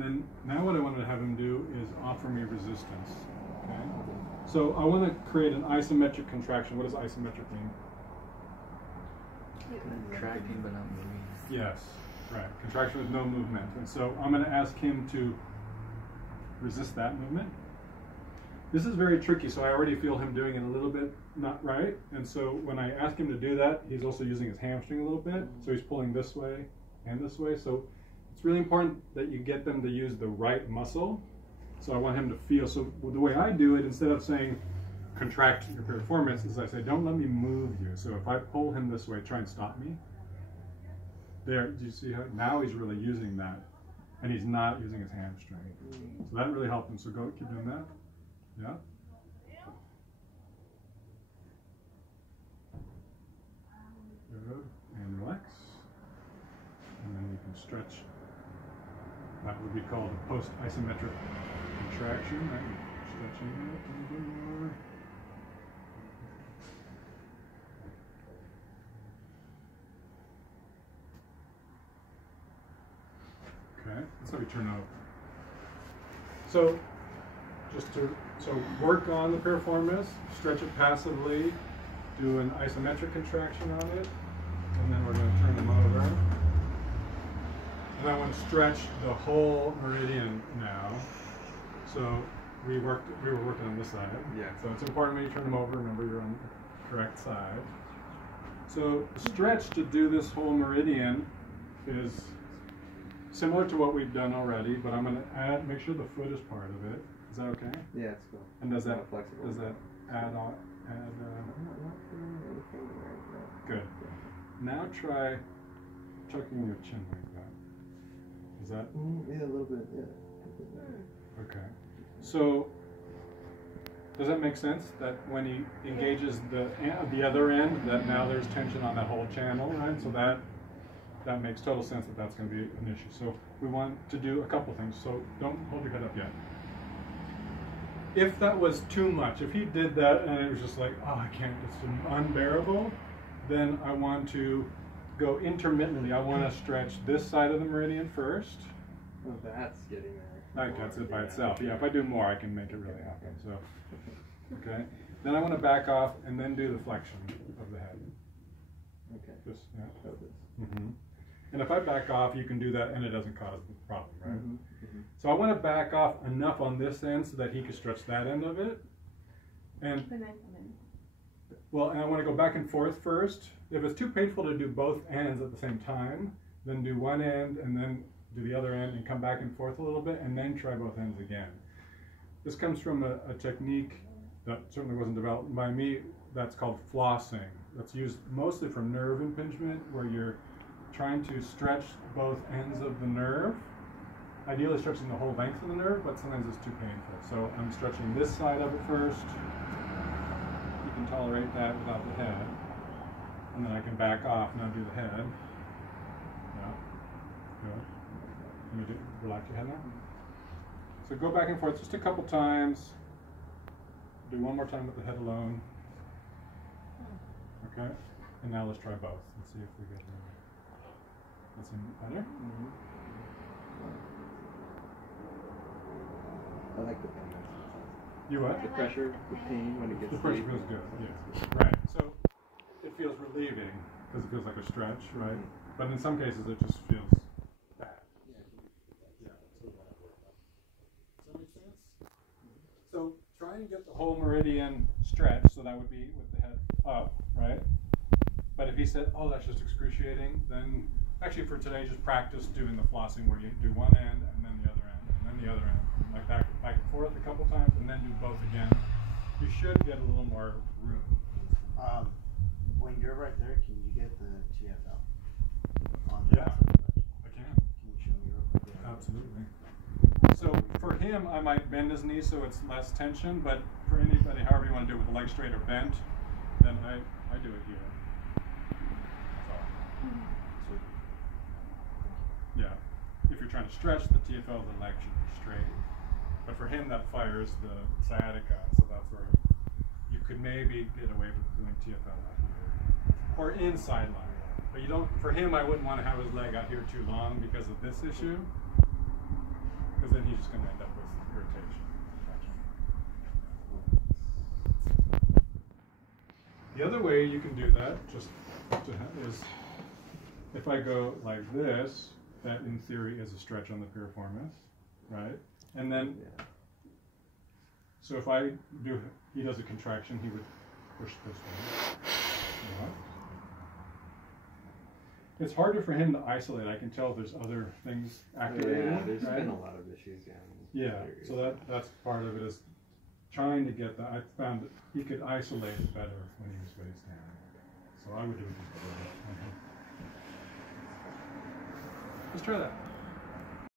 And then now what I wanted to have him do is offer me resistance. Okay. So I want to create an isometric contraction. What does isometric mean? Contracting but not moving. Yes, right. Contraction with no movement. And so I'm going to ask him to resist that movement. This is very tricky, so I already feel him doing it a little bit not right. And so when I ask him to do that, he's also using his hamstring a little bit. So he's pulling this way and this way. So it's really important that you get them to use the right muscle. So I want him to feel. So the way I do it, instead of saying contract your piriformis, is I say, don't let me move you. So if I pull him this way, try and stop me. There, do you see how now he's really using that, and he's not using his hamstring. So that really helped him. So go, keep doing that. Yeah. Good. And relax. And then you can stretch. That would be called a post-isometric contraction. Right? Stretching it a little bit more. Okay, that's how we turn over. So, work on the piriformis, stretch it passively, do an isometric contraction on it, and then we're going to turn them over. And I want to stretch the whole meridian now. So we were working on this side. Yeah. So it's important when you turn them over, remember you're on the correct side. So the stretch to do this whole meridian is similar to what we've done already, but I'm going to make sure the foot is part of it. Is that okay? Yeah, it's cool. And does that add on? I'm not feeling anything right now. Good. Now try tucking your chin like that. Is that? Yeah, a little bit. Yeah. Okay. So does that make sense? That when he engages the other end, that now there's tension on that whole channel, right? So that makes total sense that that's going to be an issue. So we want to do a couple things. So don't hold your head up yet. If that was too much, if he did that and it was just like, oh, I can't, it's unbearable, then I want to go intermittently. I want to stretch this side of the meridian first. Oh, that's getting there. That gets it by itself. Yeah, if I do more, I can make it really happen. So, okay. Then I want to back off and then do the flexion of the head. Okay. Just, yeah. And if I back off, you can do that and it doesn't cause the problem, right? So I want to back off enough on this end so that he can stretch that end of it. And well, and I want to go back and forth first. If it's too painful to do both ends at the same time, then do one end and then do the other end and come back and forth a little bit and then try both ends again. This comes from a technique that certainly wasn't developed by me. That's called flossing. That's used mostly for nerve impingement, where you're trying to stretch both ends of the nerve, ideally stretching the whole length of the nerve, but sometimes it's too painful. So I'm stretching this side of it first. You can tolerate that without the head. And then I can back off, now do the head. Yeah, good. Can you relax your head now? So go back and forth just a couple times. Do one more time with the head alone. Okay, and now let's try both and see if we get it. That seem better? I like the pain. You what? The pressure, the pain when it gets. The pressure feels good. Yes. Right. So it feels relieving because it feels like a stretch, right? But in some cases, it just feels bad. Yeah. So does that make sense? So try and get the whole meridian stretched. So that would be with the head up, right? But if he said, "Oh, that's just excruciating," then actually for today, just practice doing the flossing where you do one end and then the other end and then the other end, like back and forth a couple times, and then do both again. You should get a little more room. When you're right there, can you get the TFL? Yeah, I can. Can you show me real quick? Absolutely. So for him, I might bend his knee so it's less tension, but for anybody, however you want to do it, with the leg straight or bent, then I do it here. Sweet. Yeah. If you're trying to stretch the TFL, the leg should be straight. But for him, that fires the sciatica, so that's where you could maybe get away with doing TFL out here. Or inside line. But you don't, for him, I wouldn't want to have his leg out here too long because of this issue. just going to end up with irritation. The other way you can do that, is if I go like this, that in theory is a stretch on the piriformis, right? And then, so if he does a contraction, he would push this way. It's harder for him to isolate. I can tell there's other things activated. Yeah, there's right? been a lot of issues. Yeah, so that's part of it is trying to get that. I found that he could isolate it better when he was face down. So I would do it this way. Let's try that.